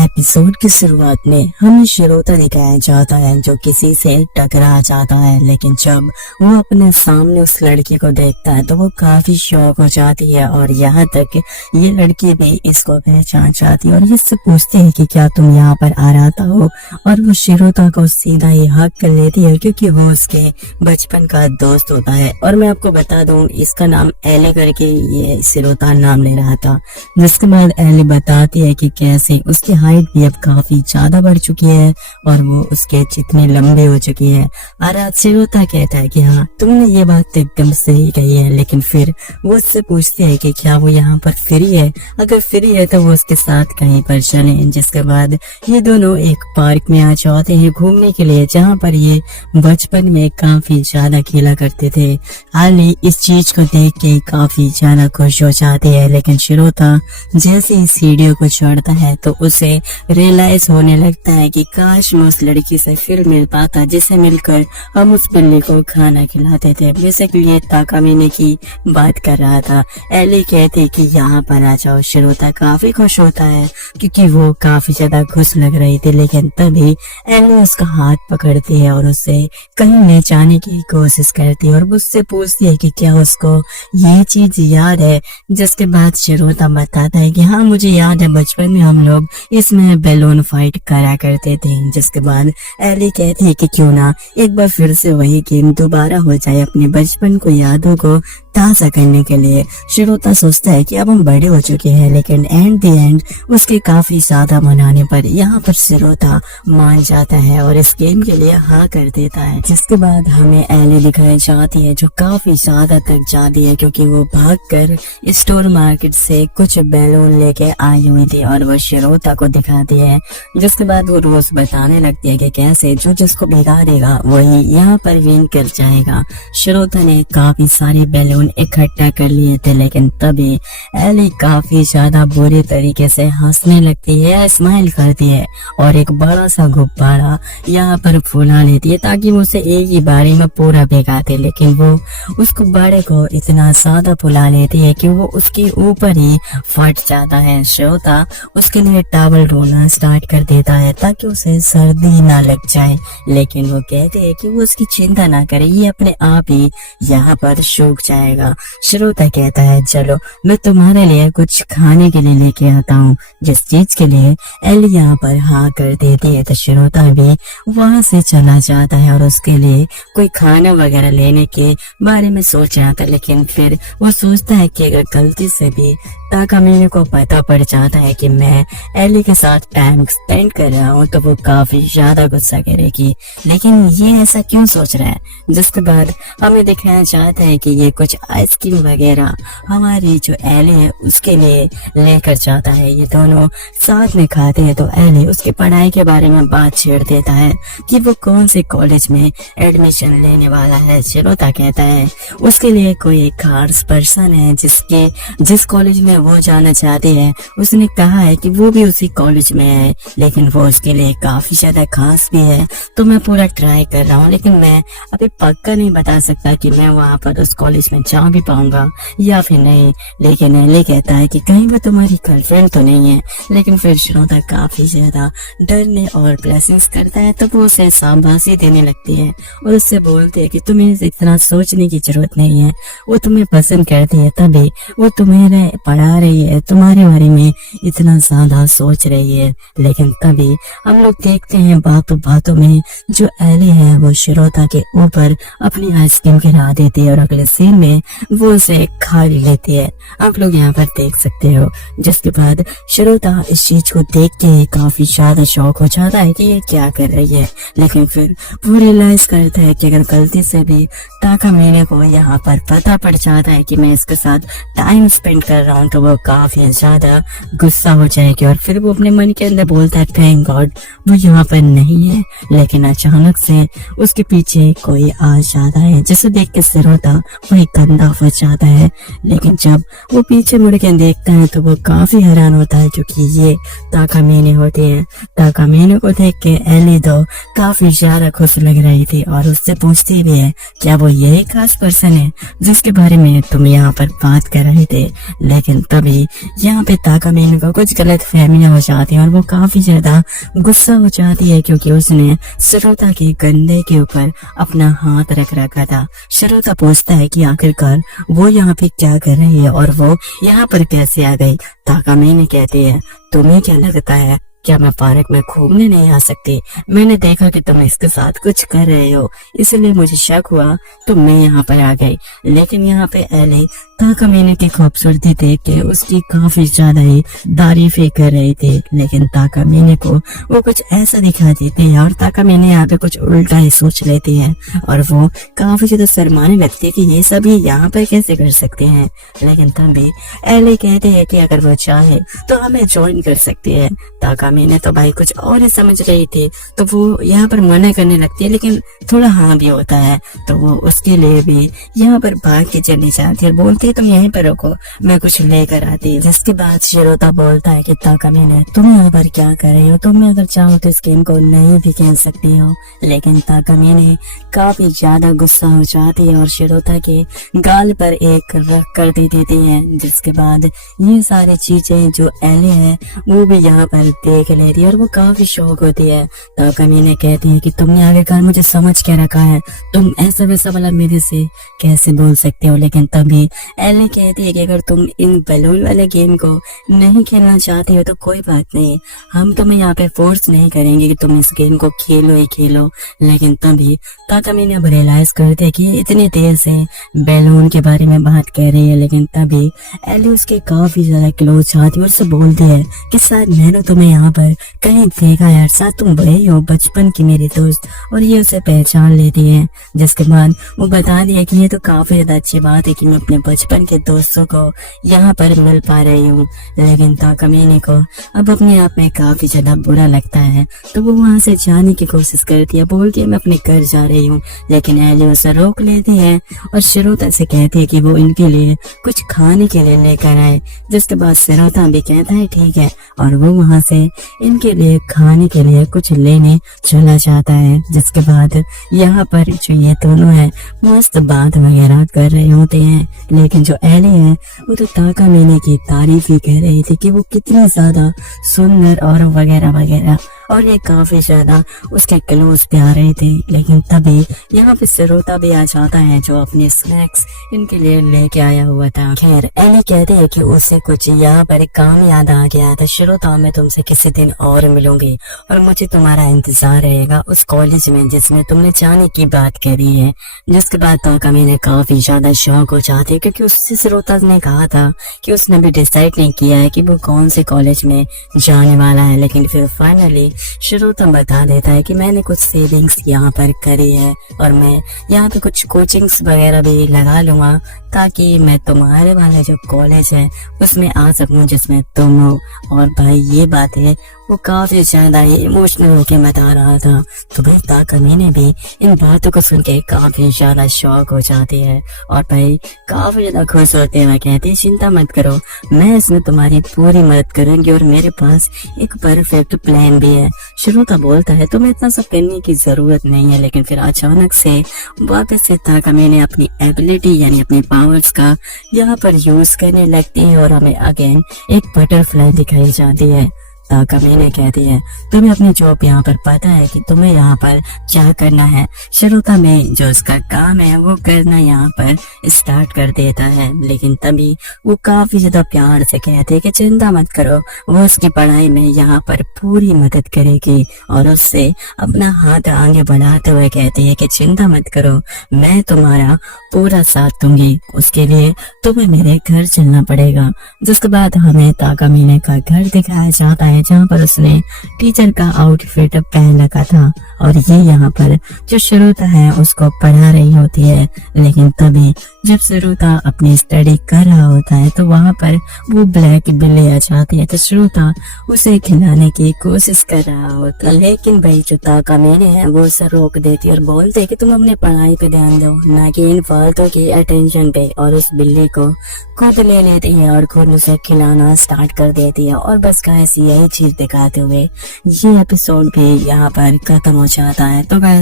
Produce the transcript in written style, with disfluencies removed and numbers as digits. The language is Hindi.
एपिसोड की शुरुआत में हमें शिरोता दिखाया जाता है जो किसी से टकरा जाता है, लेकिन जब वो अपने सामने उस लड़की को देखता है तो वो काफी शॉक हो जाती है और यहाँ तक ये लड़की भी इसको पहचान जाती है और ये इससे पूछती है कि क्या तुम यहाँ पर आ रहा हो, और वो शिरोता को सीधा ही हक कर लेती है क्योंकि वो उसके बचपन का दोस्त होता है। और मैं आपको बता दूं इसका नाम एली करके ये शिरोता नाम ले रहा था। जिसके बाद एली बताती है कि कैसे उसकी हाइट भी अब काफी ज्यादा बढ़ चुकी है और वो उसके जितनी लंबी हो चुकी है। और आज शिरोता कहता है कि हाँ तुमने ये बात एकदम सही कही है, लेकिन फिर वो उससे पूछती है कि क्या वो यहाँ पर फ्री है, अगर फ्री है तो वो उसके साथ कहीं पर चले। जिसके बाद ये दोनों एक पार्क में आ जाते हैं घूमने के लिए, जहाँ पर ये बचपन में काफी ज्यादा खेला करते थे। आली इस चीज को देख के काफी ज्यादा खुश हो जाती है, लेकिन शिरोता जैसे ही सीढ़ियों को चढ़ता है तो उसे रियलाइज होने लगता है कि काश मैं उस लड़की से फिर मिल पाता जिसे मिलकर हम उस बिल्ली को खाना खिलाते थे। बेसिकली ये ताकामिने की बात कर रहा था। एली कहती कि यहाँ पर आ जाओ। शिरोता काफी खुश होता है क्योंकि वो काफी ज्यादा खुश लग रही थी, लेकिन तभी एली उसका हाथ पकड़ती है और उसे कहीं ले जाने की कोशिश करती है और उससे पूछती है कि क्या उसको ये चीज याद है। जिसके बाद शिरोता बताता है कि हाँ मुझे याद है, बचपन में हम लोग इसमें बैलून फाइट करा करते थे। जिसके बाद एली कहती है कि क्यों ना एक बार फिर से वही गेम दोबारा हो जाए अपने बचपन को यादों को ताज़ा करने के लिए। शिरोता सोचता है कि अब हम बड़े हो चुके हैं, लेकिन एंड द एंड उसके काफी ज्यादा मनाने पर यहाँ पर शिरोता मान जाता है और इस गेम के लिए हाँ कर देता है। जिसके बाद हमें एली दिखाई जाती है जो काफी ज्यादा थक जाती है क्योंकि वो भागकर स्टोर मार्केट से कुछ बैलून लेके आई हुई थी और वो शिरोता को दिखाती है। जिसके बाद वो रोज बताने लगती है कि कैसे जो जिसको भिगा देगा वही यहाँ पर विन कर जाएगा। शिरोता ने काफी सारे बैलून इकट्ठा कर लिए थे, लेकिन तभी एली काफी ज्यादा बुरी तरीके से हंसने लगती है, स्माइल करती है और एक बड़ा सा गुब्बारा यहाँ पर फुला लेती है ताकि वो उसे एक ही बारी में पूरा भिगा दे। लेकिन वो उस गुब्बारे को इतना ज्यादा फुला लेती है कि वो उसके ऊपर ही फट जाता है। श्रोता उसके लिए टॉवल ढूंढना स्टार्ट कर देता है ताकि उसे सर्दी ना लग जाए, लेकिन वो कहते हैं कि वो उसकी चिंता ना करे, ये अपने आप ही यहाँ पर सूख जाएगा। श्रोता कहता है चलो मैं तुम्हारे लिए कुछ खाने के लिए लेके आता हूँ। जिस चीज के लिए एली यहाँ पर हाँ कर देती है तो श्रोता भी वहां से चला जाता है और उसके लिए कोई खाना वगैरह लेने के बारे में सोच रहा था, लेकिन फिर वो सोचता है कि अगर गलती से भी ताकामिने को पता पड़ जाता है कि मैं एली के साथ टाइम स्पेंड कर रहा हूँ तो वो काफी ज्यादा गुस्सा करेगी। लेकिन ये ऐसा क्यों सोच रहा है? जिसके बाद हमें दिखाया जाता है कि ये कुछ आइसक्रीम वगैरह हमारी जो एली है उसके लिए लेकर जाता है। ये दोनों साथ में खाते हैं तो एली उसकी पढ़ाई के बारे में बात छेड़ देता है कि वो कौन से कॉलेज में एडमिशन लेने वाला है। शिरोता कहता है उसके लिए कोई खास पर्सन है जिस कॉलेज में वो जाना चाहते हैं। उसने कहा है कि वो भी उसी कॉलेज में है, लेकिन वो उसके लिए काफी ज्यादा खास भी है। तो मैं पूरा ट्राई कर रहा हूँ, लेकिन मैं अभी पक्का नहीं बता सकता कि मैं वहाँ पर उस कॉलेज में जा भी पाऊंगा या फिर नहीं। लेकिन एली कहता है कि कहीं वो तुम्हारी गर्लफ्रेंड तो नहीं है। लेकिन फिर श्रोता काफी ज्यादा डरने और ब्लेसिंग्स करता है तो वो उसे शाबाशी देने लगती है और उससे बोलती है कि तुम्हें इतना सोचने की जरूरत नहीं है, वो तुम्हें पसंद करती है तभी वो तुम्हें पढ़ा रही है, तुम्हारे बारे में इतना ज्यादा सोच रही है। लेकिन तभी हम लोग देखते हैं बातों बातों में जो एली है वो शिरोता के ऊपर अपनी आइसक्रीम गिरा देती है और अगले सीन में वो उसे खा भी लेती है। आप लोग यहाँ पर देख सकते हो। जिसके बाद शिरोता इस चीज को देख के काफी ज्यादा शौक हो जाता है कि ये क्या कर रही है, लेकिन फिर वो रियलाइज करता है कि अगर गलती से भी ताकामिने को यहाँ पर पता पड़ जाता है कि मैं इसके साथ टाइम स्पेंड कर रहा हूँ तो वो काफी ज्यादा गुस्सा हो जाएगी और फिर वो अपने मन के अंदर बोलता है थैंक गॉड वो यहाँ पर नहीं है। लेकिन अचानक से उसके पीछे कोई आ जाता है जिसे देख के शिरोता वही कंधा हो जाता है। लेकिन जब वो पीछे मुड़ के देखता है तो वो काफी हैरान होता है क्योंकि ये ताकामिने होती है। ताकामिने को देख के एली तो काफी ज्यादा खुश लग रही थी और उससे पूछती भी है क्या वो यही खास पर्सन है जिसके बारे में तुम यहाँ पर बात कर रहे थे। लेकिन तभी यहाँ पे ताकामिने को कुछ गलत फहमियां हो जाती है और वो काफी ज्यादा गुस्सा हो जाती है क्योंकि उसने श्रोता के कंधे के ऊपर अपना हाथ रख रखा था। श्रोता पूछता है कि आखिरकार वो यहाँ पे क्या कर रही है और वो यहाँ पर कैसे आ गई। ताकामिने कहती है, तुम्हें क्या लगता है, क्या मैं पार्क में घूमने नहीं आ सकती? मैंने देखा कि तुम इसके साथ कुछ कर रहे हो, इसलिए मुझे शक हुआ तो मैं यहाँ पर आ गई। लेकिन यहाँ पे एली ताकामिने की खूबसूरती देख के उसकी काफी ज्यादा ही तारीफें कर रही थी, लेकिन ताकामिने को वो कुछ ऐसा दिखा देती है और ताकामिने यहाँ पे कुछ उल्टा ही सोच लेती है और वो काफी ज्यादा शर्माने लगती है कि ये सभी यहाँ पर कैसे कर सकते हैं। लेकिन तभी एली कहते हैं कि अगर वो चाहे तो हमें ज्वाइन कर सकती है। ताकामिने तो भाई कुछ और ही समझ रही थी, तो वो यहाँ पर मना करने लगती है, लेकिन थोड़ा हाँ भी होता है, तो वो उसके लिए भी यहाँ पर भाग के चली जाती है और बोलती है तुम यहीं पर रुको, मैं कुछ लेकर आती। जिसके बाद शिरोता बोलता है कि ताकामिने तुम यहाँ पर क्या कर रही हो, तुम अगर चाहो तो इस गेम को नहीं भी खेल सकती हो। लेकिन ताकामिने काफी ज्यादा गुस्सा हो जाती है और शिरोता के गाल पर एक रख कर दे देती है। जिसके बाद ये सारी चीजें जो एली है वो भी यहाँ पर देख लेती है और वो काफी शौक होती है। ताकामिने कहती है कि तुमने आखिरकार मुझे समझ के रखा है, तुम ऐसा वैसा वाला मेरे से कैसे बोल सकते हो। लेकिन तभी एली कहती है कि अगर तुम इन बैलून वाले गेम को नहीं खेलना चाहती हो तो कोई बात नहीं, हम तुम्हें यहाँ पे फोर्स नहीं करेंगे कि तुम इस गेम को खेलो ही खेलो। लेकिन तभी ताकामिने अब रियलाइज करते है कि इतनी देर से बैलून के बारे में बात कर रही है। लेकिन तभी एली उसके काफी ज्यादा क्लोज आती है और उससे बोलती है कि शायद मैंने तुम्हें यहाँ पर कहीं देखा यार, साथ तुम वही हो बचपन की मेरी दोस्त, और ये उसे पहचान लेती है। जिसके बाद वो बता दिया कि ये तो काफी ज्यादा अच्छी बात है कि मैं अपने बचपन के दोस्तों को यहाँ पर मिल पा रही हूँ। लेकिन ताकामिने को अब अपने आप में काफी ज्यादा बुरा लगता है, तो वो वहाँ से जाने की कोशिश करती है, बोलती है मैं अपने घर जा रही हूँ। लेकिन एली उसे रोक लेती है और शिरोता से कहती है कि वो इनके लिए कुछ खाने के लिए लेकर आए। जिसके बाद शिरोता भी कहता है ठीक है, और वो वहाँ से इनके लिए खाने के लिए कुछ लेने चला जाता है। जिसके बाद यहाँ पर जो ये दोनों है मस्त बात वगैरह कर रहे होते हैं, लेकिन जो एली है वो तो ताकामिने की तारीफ ही कर रही थी कि वो कितनी ज्यादा सुंदर और वगैरह वगैरह, और ये काफी ज्यादा उसके क्लोज पे आ रहे थे। लेकिन तभी यहाँ पे शिरोता भी आ जाता है जो अपने स्नैक्स इनके लिए लेके आया हुआ था। खैर एली कहती है कि उसे कुछ यहाँ पर एक काम याद आ गया था, शिरोता मैं तुमसे किसी दिन और मिलूंगी और मुझे तुम्हारा इंतजार रहेगा उस कॉलेज में जिसमें तुमने जाने की बात करी है। जिसके बाद ताकामिने काफी ज्यादा शौक हो जाती है क्योंकि उससे शिरोता ने कहा था कि उसने भी डिसाइड नहीं किया है कि वो कौन से कॉलेज में जाने वाला है। लेकिन फिर फाइनली शिरोता बता देता है कि मैंने कुछ सेविंग्स यहाँ पर करी है और मैं यहाँ पे कुछ कोचिंग्स वगैरह भी लगा लूंगा ताकि मैं तुम्हारे वाले जो कॉलेज है उसमें आ सकूं जिसमें तुम हो। और भाई ये बात है वो काफी ज्यादा इमोशनल होके बता रहा था, तो भाई ताकामिने भी इन बातों को सुन के काफी ज्यादा शौक हो जाती है और भाई काफी ज्यादा खुश होते हैं। कहती है चिंता मत करो, मैं इसमें तुम्हारी पूरी मदद करूंगी और मेरे पास एक परफेक्ट प्लान भी है। शिरोता बोलता है तुम्हें इतना सब करने की जरूरत नहीं है। लेकिन फिर अचानक से वापस से ताकामिने अपनी एबिलिटी यानी अपने पावर्स का यहाँ पर यूज करने लगती है और हमें अगेन एक बटरफ्लाई दिखाई जाती है। ताकामिने कहती है तुम्हें अपनी जॉब यहाँ पर पता है कि तुम्हें यहाँ पर क्या करना है। शिरोता में जो उसका काम है वो करना यहाँ पर स्टार्ट कर देता है। लेकिन तभी वो काफी ज्यादा प्यार से कहती है कि चिंता मत करो, वो उसकी पढ़ाई में यहाँ पर पूरी मदद करेगी और उससे अपना हाथ आगे बढ़ाते हुए कहती है कि चिंता मत करो, मैं तुम्हारा पूरा साथ दूंगी, उसके लिए तुम्हें मेरे घर चलना पड़ेगा। जिसके बाद हमें ताकामिने का घर दिखाया जाता है जहाँ पर उसने टीचर का आउटफिट पहन रखा था और ये यहाँ पर जो शिरोता है उसको पढ़ा रही होती है। लेकिन तभी जब शिरोता अपनी स्टडी कर रहा होता है तो वहाँ पर वो ब्लैक बिल्ली आ जाती है, तो शिरोता उसे खिलाने की कोशिश कर रहा होता है। लेकिन भाई जो ताकामिने है वो उसे रोक देती है और बोलते है कि तुम अपनी पढ़ाई पे ध्यान दो, ना कि इन फालतू की अटेंशन पे। और उस बिल्ली को खुद ले लेती है और खुद उसे खिलाना स्टार्ट कर देती है। और बस गाइस यही चीज दिखाते हुए ये एपिसोड भी यहाँ पर खत्म हो जाता है। तो गाइस